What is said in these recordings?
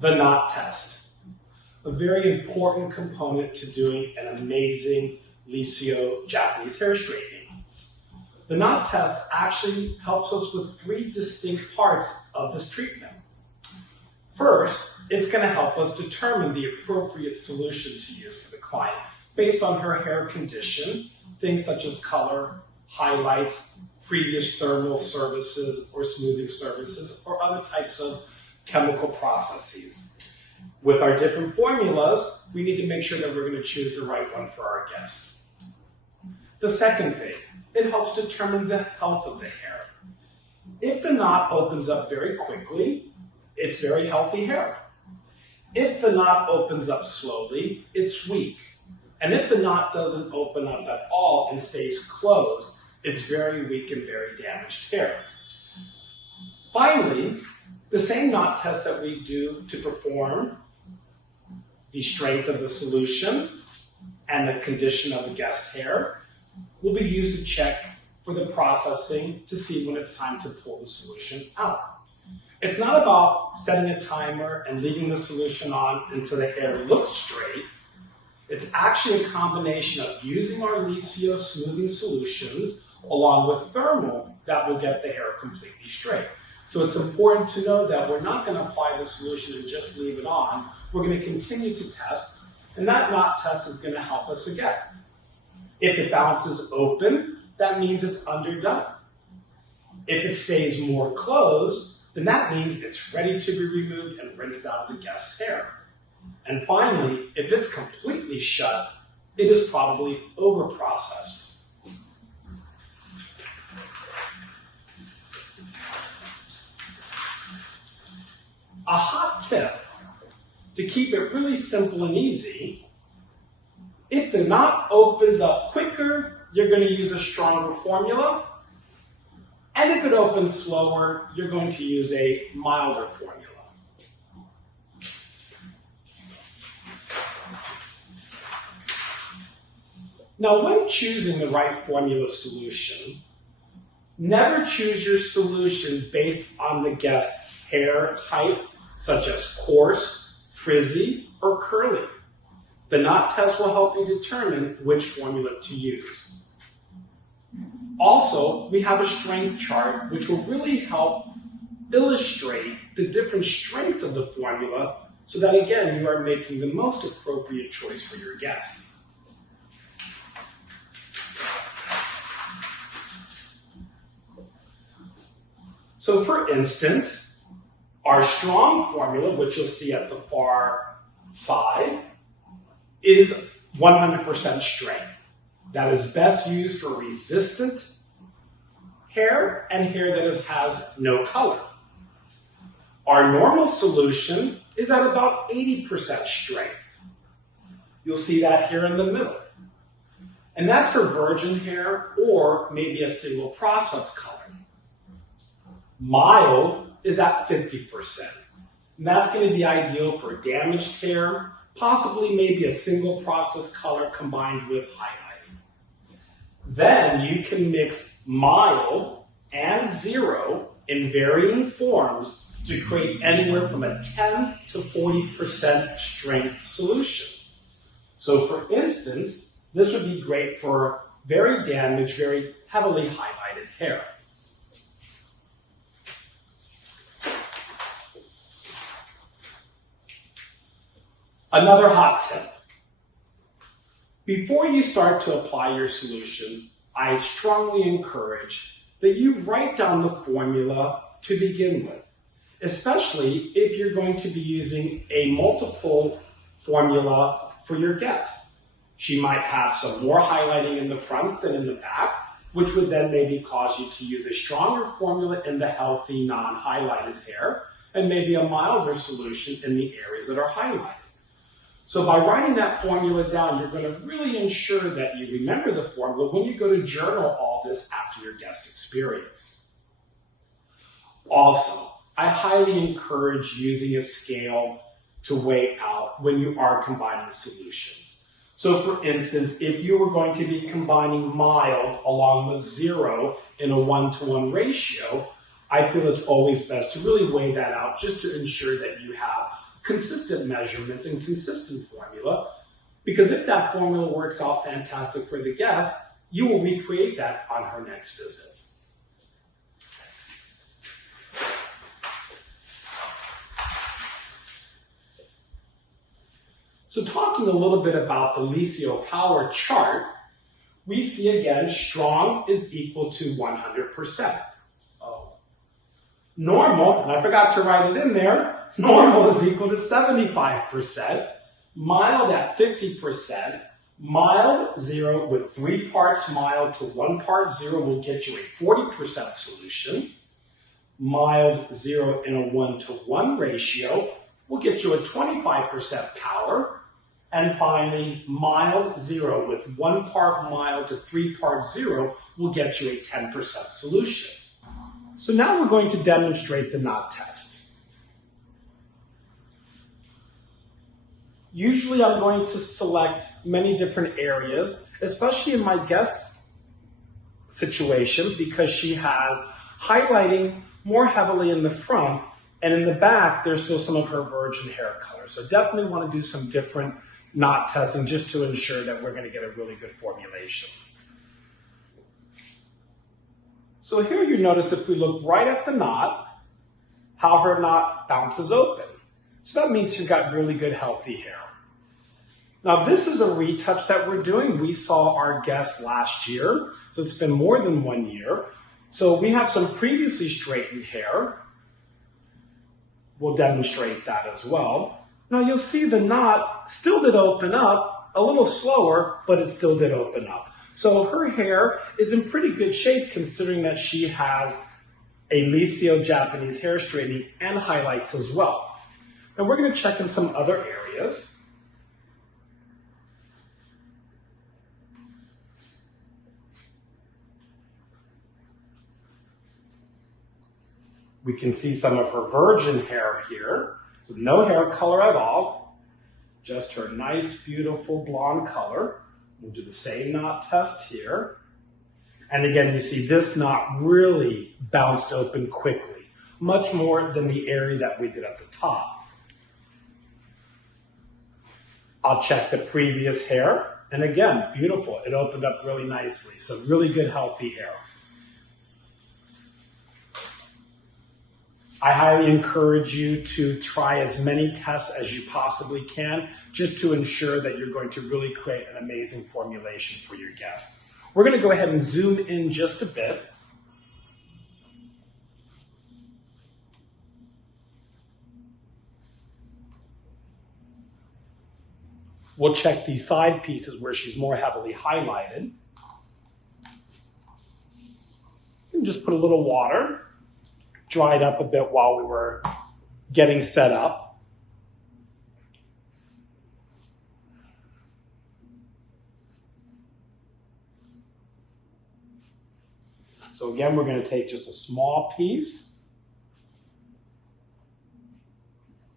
The knot test, a very important component to doing an amazing Licio Japanese hair straightening. The knot test actually helps us with 3 distinct parts of this treatment. First, it's going to help us determine the appropriate solution to use for the client based on her hair condition, things such as color, highlights, previous thermal services or smoothing services, or other types of chemical processes. With our different formulas, we need to make sure that we're going to choose the right one for our guest. The second thing, it helps determine the health of the hair. If the knot opens up very quickly, it's very healthy hair. If the knot opens up slowly, it's weak. And if the knot doesn't open up at all and stays closed, it's very weak and very damaged hair. Finally, the same knot test that we do to perform the strength of the solution and the condition of the guest's hair will be used to check for the processing to see when it's time to pull the solution out. It's not about setting a timer and leaving the solution on until the hair looks straight. It's actually a combination of using our Licio smoothing solutions along with thermal that will get the hair completely straight. So it's important to know that we're not going to apply the solution and just leave it on. We're going to continue to test, and that knot test is going to help us again. If it bounces open, that means it's underdone. If it stays more closed, then that means it's ready to be removed and rinsed out of the guest's hair. And finally, if it's completely shut, it is probably over-processed. A hot tip to keep it really simple and easy, if the knot opens up quicker, you're going to use a stronger formula. And if it opens slower, you're going to use a milder formula. Now, when choosing the right formula solution, never choose your solution based on the guest's hair type, such as coarse, frizzy, or curly. The knot test will help you determine which formula to use. Also, we have a strength chart which will really help illustrate the different strengths of the formula so that, again, you are making the most appropriate choice for your guest. So, for instance, our strong formula, which you'll see at the far side, is 100% strength. That is best used for resistant hair and hair that has no color. Our normal solution is at about 80% strength. You'll see that here in the middle. And that's for virgin hair or maybe a single process color. Mild is at 50%. And that's going to be ideal for damaged hair, possibly maybe a single process color combined with highlighting. Then you can mix mild and 0 in varying forms to create anywhere from a 10 to 40% strength solution. So for instance, this would be great for very damaged, very heavily highlighted hair. Another hot tip. Before you start to apply your solutions, I strongly encourage that you write down the formula to begin with, especially if you're going to be using a multiple formula for your guest. She might have some more highlighting in the front than in the back, which would then maybe cause you to use a stronger formula in the healthy, non-highlighted hair, and maybe a milder solution in the areas that are highlighted. So by writing that formula down, you're going to really ensure that you remember the formula when you go to journal all this after your guest experience. Also, I highly encourage using a scale to weigh out when you are combining solutions. So for instance, if you were going to be combining mild along with 0 in a 1-to-1 ratio, I feel it's always best to really weigh that out just to ensure that you have consistent measurements and consistent formula, because if that formula works out fantastic for the guest, you will recreate that on her next visit. So talking a little bit about the Licio power chart, we see again strong is equal to 100%. Normal, and I forgot to write it in there, normal is equal to 75%, mild at 50%, mild 0 with 3 parts mild to 1 part 0 will get you a 40% solution. Mild 0 in a 1-to-1 ratio will get you a 25% power. And finally, mild 0 with 1 part mild to 3 part 0 will get you a 10% solution. So now we're going to demonstrate the knot test. Usually I'm going to select many different areas, especially in my guest situation, because she has highlighting more heavily in the front, and in the back there's still some of her virgin hair color. So definitely want to do some different knot testing just to ensure that we're going to get a really good formulation. So here you notice if we look right at the knot, how her knot bounces open. So that means she's got really good healthy hair. Now this is a retouch that we're doing. We saw our guest last year, so it's been more than 1 year. So we have some previously straightened hair. We'll demonstrate that as well. Now you'll see the knot still did open up, a little slower, but it still did open up. So her hair is in pretty good shape considering that she has a Licio Japanese hair straightening and highlights as well. Now we're going to check in some other areas. We can see some of her virgin hair here. So no hair color at all, just her nice, beautiful blonde color. We'll do the same knot test here. And again, you see this knot really bounced open quickly, much more than the area that we did at the top. I'll check the previous hair. And again, beautiful. It opened up really nicely. So really good, healthy hair. I highly encourage you to try as many tests as you possibly can just to ensure that you're going to really create an amazing formulation for your guests. We're going to go ahead and zoom in just a bit. We'll check these side pieces where she's more heavily highlighted. And just put a little water. Dried up a bit while we were getting set up. So again, we're going to take just a small piece.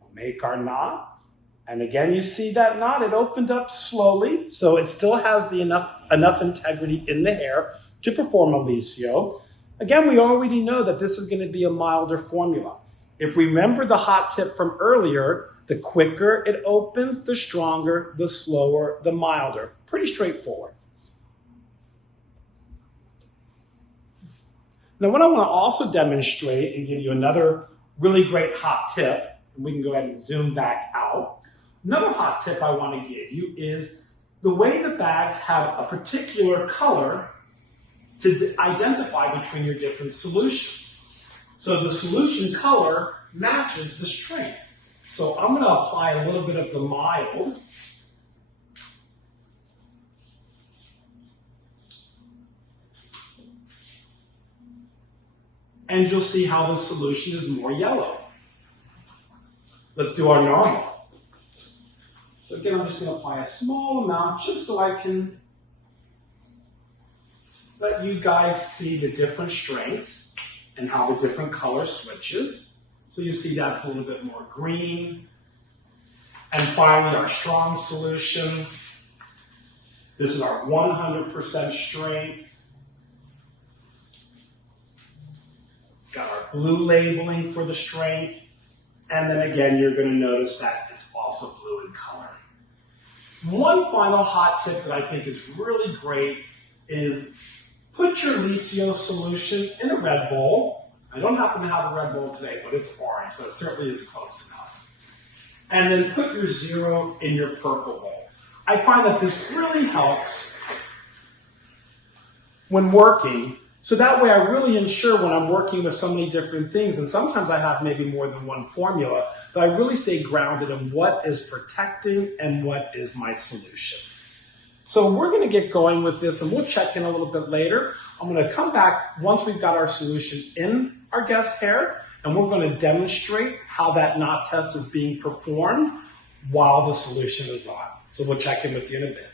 We'll make our knot. And again, you see that knot, it opened up slowly. So it still has the enough integrity in the hair to perform a Licio. Again, we already know that this is going to be a milder formula. If we remember the hot tip from earlier, the quicker it opens, the stronger, the slower, the milder. Pretty straightforward. Now, what I want to also demonstrate and give you another really great hot tip, and we can go ahead and zoom back out. Another hot tip I want to give you is the way the bags have a particular color to identify between your different solutions. So the solution color matches the strength. So I'm going to apply a little bit of the mild. And you'll see how the solution is more yellow. Let's do our normal. So again, I'm just going to apply a small amount just so I can let you guys see the different strengths and how the different color switches. So you see that's a little bit more green. And finally, our strong solution. This is our 100% strength. It's got our blue labeling for the strength. And then again, you're going to notice that it's also blue in color. One final hot tip that I think is really great is put your Licio solution in a red bowl. I don't happen to have a red bowl today, but it's orange, so it certainly is close enough. And then put your zero in your purple bowl. I find that this really helps when working, so that way I really ensure when I'm working with so many different things, and sometimes I have maybe more than one formula, that I really stay grounded in what is protecting and what is my solution. So we're going to get going with this, and we'll check in a little bit later. I'm going to come back once we've got our solution in our guest's hair, and we're going to demonstrate how that knot test is being performed while the solution is on. So we'll check in with you in a bit.